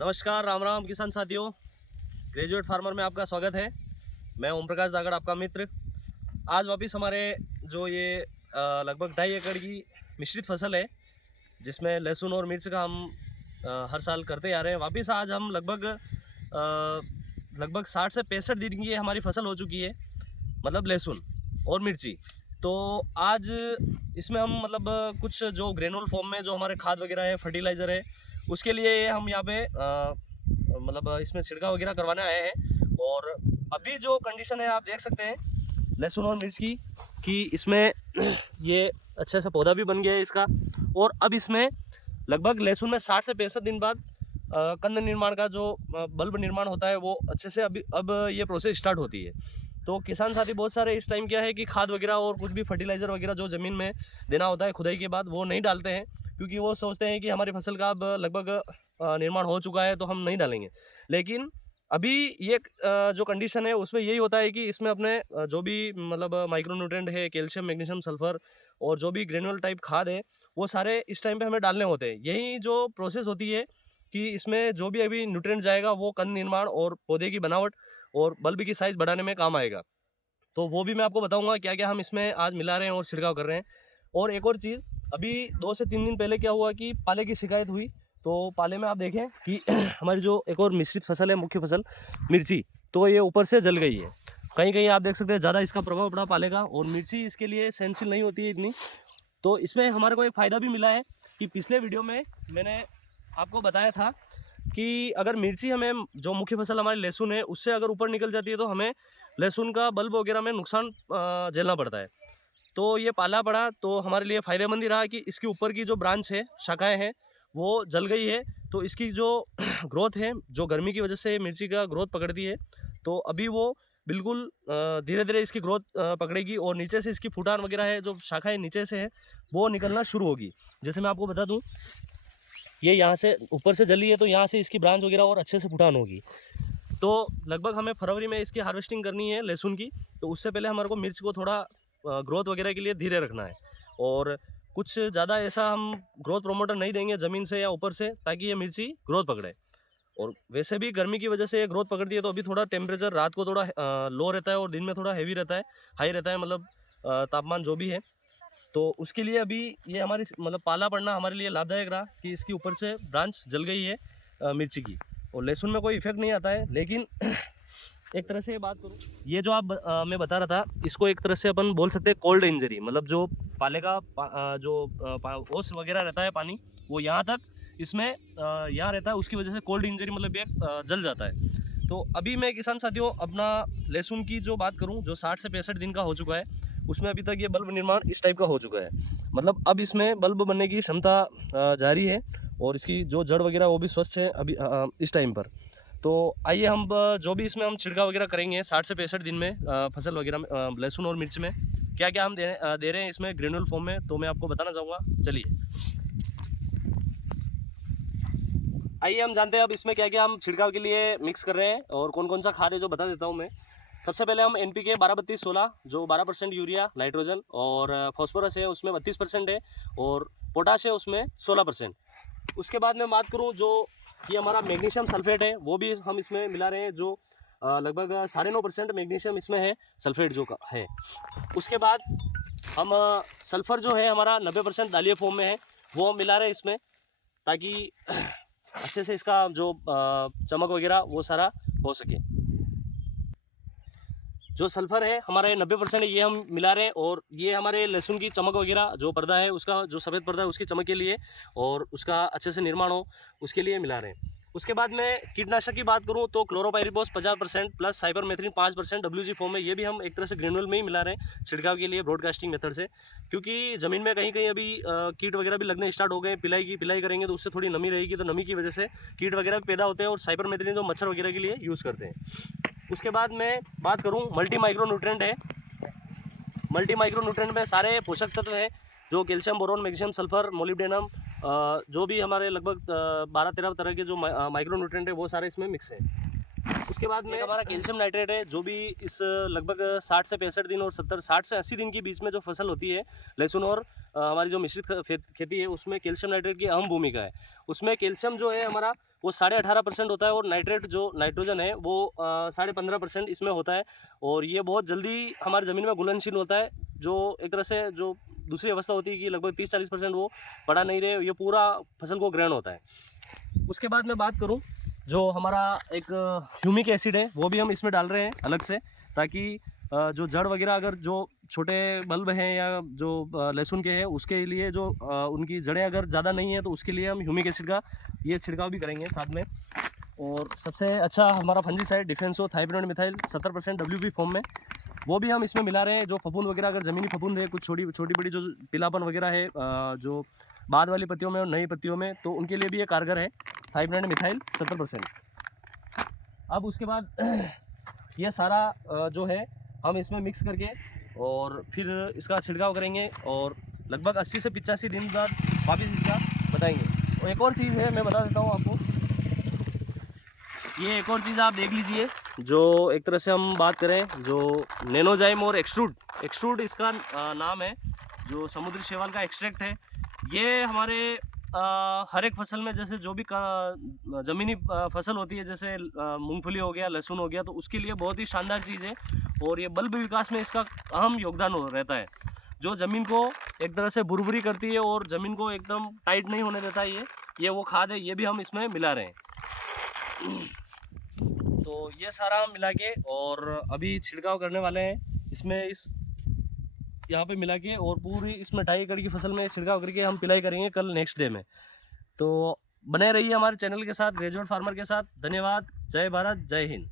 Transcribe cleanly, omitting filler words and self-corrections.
नमस्कार, राम राम किसान साथियों। ग्रेजुएट फार्मर में आपका स्वागत है। मैं ओम प्रकाश दागड़, आपका मित्र। आज वापस हमारे जो ये लगभग 2.5 एकड़ की मिश्रित फसल है, जिसमें लहसुन और मिर्च का हम हर साल करते आ रहे हैं। वापस आज हम लगभग 60 से 65 दिन की हमारी फसल हो चुकी है, मतलब लहसुन और मिर्ची। तो आज इसमें हम कुछ जो ग्रेनुल फॉर्म में जो हमारे खाद वगैरह है, फर्टिलाइज़र है, उसके लिए हम यहाँ पे इसमें छिड़काव वगैरह करवाने आए हैं। और अभी जो कंडीशन है आप देख सकते हैं लहसुन और मिर्च की, कि इसमें ये अच्छे से पौधा भी बन गया है इसका। और अब इसमें लगभग लहसुन में 60 से 65 दिन बाद कंद निर्माण का जो बल्ब निर्माण होता है, वो अच्छे से अब ये प्रोसेस स्टार्ट होती है। तो किसान साथी बहुत सारे इस टाइम क्या है कि खाद वगैरह और कुछ भी फर्टिलाइज़र वगैरह जो ज़मीन में देना होता है खुदाई के बाद, वो नहीं डालते हैं, क्योंकि वो सोचते हैं कि हमारी फसल का अब लगभग निर्माण हो चुका है तो हम नहीं डालेंगे। लेकिन अभी ये जो कंडीशन है उसमें यही होता है कि इसमें अपने जो भी माइक्रो न्यूट्रिएंट है, कैल्शियम, मैग्नीशियम, सल्फर और जो भी ग्रेनुअल टाइप खाद है, वो सारे इस टाइम पे हमें डालने होते हैं। यही जो प्रोसेस होती है कि इसमें जो भी अभी न्यूट्रिएंट जाएगा वो कंद निर्माण और पौधे की बनावट और बल्ब की साइज़ बढ़ाने में काम आएगा। तो वो भी मैं आपको बताऊंगा क्या क्या हम इसमें आज मिला रहे हैं और छिड़काव कर रहे हैं। और एक और चीज़, अभी 2 से 3 दिन पहले क्या हुआ कि पाले की शिकायत हुई। तो पाले में आप देखें कि हमारी जो एक और मिश्रित फसल है, मुख्य फसल मिर्ची, तो ये ऊपर से जल गई है। कहीं कहीं आप देख सकते हैं ज़्यादा इसका प्रभाव पड़ा पाले का, और मिर्ची इसके लिए सेंसिटिव नहीं होती है इतनी। तो इसमें हमारे को एक फ़ायदा भी मिला है कि पिछले वीडियो में मैंने आपको बताया था कि अगर मिर्ची हमें जो मुख्य फसल हमारी लहसुन है उससे अगर ऊपर निकल जाती है तो हमें लहसुन का बल्ब वगैरह में नुकसान झेलना पड़ता है। तो ये पाला पड़ा तो हमारे लिए फ़ायदेमंद ही रहा कि इसके ऊपर की जो ब्रांच है, शाखाएं हैं, वो जल गई है। तो इसकी जो ग्रोथ है, जो गर्मी की वजह से मिर्ची का ग्रोथ पकड़ती है, तो अभी वो बिल्कुल धीरे धीरे इसकी ग्रोथ पकड़ेगी और नीचे से इसकी फूटान वगैरह है, जो शाखाएं नीचे से है, वो निकलना शुरू होगी। जैसे मैं आपको बता दूं, ये यहाँ से ऊपर से जली है तो यहाँ से इसकी ब्रांच वगैरह और अच्छे से फुटान होगी। तो लगभग हमें फरवरी में इसकी हार्वेस्टिंग करनी है लहसुन की। तो उससे पहले हमारे को मिर्च को थोड़ा ग्रोथ वगैरह के लिए धीरे रखना है, और कुछ ज़्यादा ऐसा हम ग्रोथ प्रोमोटर नहीं देंगे ज़मीन से या ऊपर से, ताकि ये मिर्ची ग्रोथ पकड़े। और वैसे भी गर्मी की वजह से ये ग्रोथ पकड़ती है। तो अभी थोड़ा टेम्परेचर रात को थोड़ा लो रहता है और दिन में थोड़ा हैवी रहता है, हाई रहता है, तापमान जो भी है। तो उसके लिए अभी ये हमारी पाला पड़ना हमारे लिए लाभदायक रहा कि इसकी ऊपर से ब्रांच जल गई है मिर्ची की। और लहसुन में कोई इफेक्ट नहीं आता है। लेकिन एक तरह से बात करूँ, ये जो मैं बता रहा था, इसको एक तरह से अपन बोल सकते हैं कोल्ड इंजरी। जो पाले का ओस वगैरह रहता है, पानी वो यहाँ तक इसमें यहाँ रहता है, उसकी वजह से कोल्ड इंजरी ये जल जाता है। तो अभी मैं किसान साथियों अपना लहसुन की जो बात करूँ, जो 60 से 65 दिन का हो चुका है, उसमें अभी तक ये बल्ब निर्माण इस टाइप का हो चुका है। अब इसमें बल्ब बनने की क्षमता जारी है, और इसकी जो जड़ वगैरह वो भी स्वस्थ है अभी इस टाइम पर। तो आइए हम जो भी इसमें हम छिड़काव वगैरह करेंगे 60 से 65 दिन में फसल वगैरह में, लहसुन और मिर्च में क्या क्या हम दे रहे हैं इसमें ग्रेनुअल फॉर्म में, तो मैं आपको बताना चाहूँगा। चलिए आइए हम जानते हैं अब इसमें क्या क्या हम छिड़काव के लिए मिक्स कर रहे हैं और कौन कौन सा खाद है, जो बता देता हूँ मैं। सबसे पहले हम NPK 12-32-16 जो 12% यूरिया नाइट्रोजन, और फॉस्फोरस है उसमें 32% है, और पोटाश है उसमें 16%। उसके बाद में बात करूं, जो ये हमारा मैग्नीशियम सल्फेट है वो भी हम इसमें मिला रहे हैं, जो लगभग 9.5% मैग्नीशियम इसमें है, सल्फेट जो का है। उसके बाद हम सल्फर जो है हमारा 90% दालीय फॉर्म में है, वो हम मिला रहे हैं इसमें, ताकि अच्छे से इसका जो चमक वगैरह वो सारा हो सके। जो सल्फर है हमारा 90% ये हम मिला रहे हैं, और ये हमारे लहसुन की चमक वगैरह जो पर्दा है उसका, जो सफ़ेद पर्दा है उसकी चमक के लिए और उसका अच्छे से निर्माण हो, उसके लिए मिला रहे हैं। उसके बाद में कीटनाशक की बात करूं तो chlorpyrifos 50% plus cypermethrin 5% WG form में, ये भी हम एक तरह से ग्रेनुअल में ही मिला रहे हैं छिड़काव के लिए ब्रॉडकास्टिंग मेथड से। क्योंकि ज़मीन में कहीं कहीं अभी कीट वगैरह भी लगने स्टार्ट हो गए। पिलाई करेंगे तो उससे थोड़ी नमी रहेगी, तो नमी की वजह से कीट वगैरह भी पैदा होते हैं, और साइपरमेथ्रिन जो मच्छर वगैरह के लिए यूज़ करते हैं। उसके बाद मैं बात करूं, मल्टी माइक्रो न्यूट्रिएंट है। मल्टी माइक्रो न्यूट्रिएंट में सारे पोषक तत्व हैं, जो calcium, boron, magnesium, sulphur, molybdenum, जो भी हमारे लगभग 12-13 तरह के जो माइक्रो न्यूट्रिएंट है वो सारे इसमें मिक्स है। उसके बाद में हमारा कैल्शियम नाइट्रेट है, जो भी इस लगभग 60 से 65 दिन और 60 से 80 दिन के बीच में जो फसल होती है लहसुन और हमारी जो मिश्रित खेती है, उसमें कैल्शियम नाइट्रेट की अहम भूमिका है। उसमें कैल्शियम जो है हमारा वो 18.5% होता है और नाइट्रेट जो नाइट्रोजन है वो 15.5% इसमें होता है। और ये बहुत जल्दी हमारी ज़मीन में घुलनशील होता है, जो एक तरह से जो दूसरी अवस्था होती है कि लगभग 30-40% वो बढ़ा नहीं रहे, ये पूरा फसल को ग्रहण होता है। उसके बाद मैं बात करूं, जो हमारा एक ह्यूमिक एसिड है वो भी हम इसमें डाल रहे हैं अलग से, ताकि जो जड़ वगैरह अगर जो छोटे बल्ब हैं या जो लहसुन के हैं उसके लिए जो उनकी जड़ें अगर ज़्यादा नहीं है तो उसके लिए हम ह्यूमिक एसिड का ये छिड़काव भी करेंगे साथ में। और सबसे अच्छा हमारा फंजीसाइड डिफेंसो थाइपरिड मिथाइल 70% WP फॉर्म में, वो भी हम इसमें मिला रहे हैं। जो फफूंद वगैरह अगर ज़मीनी फफूंद है, कुछ छोटी बड़ी जो पीलापन वगैरह है जो बाद वाली पत्तियों में और नई पत्तियों में, तो उनके लिए भी ये कारगर है थाइपरिड मिथाइल 70%। अब उसके बाद ये सारा जो है हम इसमें मिक्स करके और फिर इसका छिड़काव करेंगे और लगभग 80 से 85 दिन बाद वापस इसका बताएंगे। और एक और चीज़ है मैं बता देता हूँ आपको, ये एक और चीज़ आप देख लीजिए, जो एक तरह से हम बात करें जो नैनोजाइम और एक्सट्रूड इसका नाम है, जो समुद्री शैवाल का एक्सट्रैक्ट है। ये हमारे हर एक फसल में, जैसे जो भी ज़मीनी फसल होती है, जैसे मूंगफली हो गया, लहसुन हो गया, तो उसके लिए बहुत ही शानदार चीज़ है और ये बल्ब विकास में इसका अहम योगदान रहता है, जो ज़मीन को एक तरह से बुरबुरी करती है और ज़मीन को एकदम टाइट नहीं होने देता है। ये वो खाद है, ये भी हम इसमें मिला रहे हैं। तो ये सारा मिला के और अभी छिड़काव करने वाले हैं इसमें, इस यहाँ पे मिला के, और पूरी इसमें 2.5 एकड़ की फसल में छिड़काव करके हम पिलाई करेंगे कल नेक्स्ट डे में। तो बने रहिए हमारे चैनल के साथ, ग्रेजुएट फार्मर के साथ। धन्यवाद। जय भारत, जय हिंद।